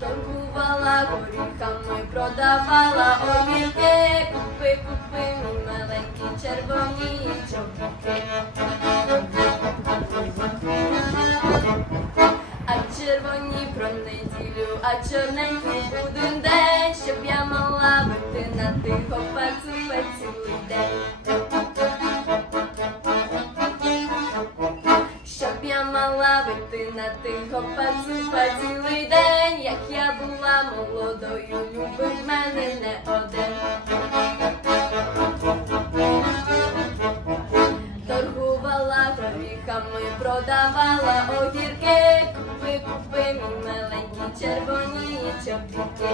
Торгувала горіхами, продавала огірки, купи, купи, мій маленькі червоні чобітки. А червоні про неділю, а чорненькі будуть день, щоб я мала бити на тихо пацюпи. Мала вийти на тихо пацюпа цілий день, як я була молодою, любив мене не один. Торгувала горіхами, продавала огірки, купи, купи, мій маленькі червоні чобітки.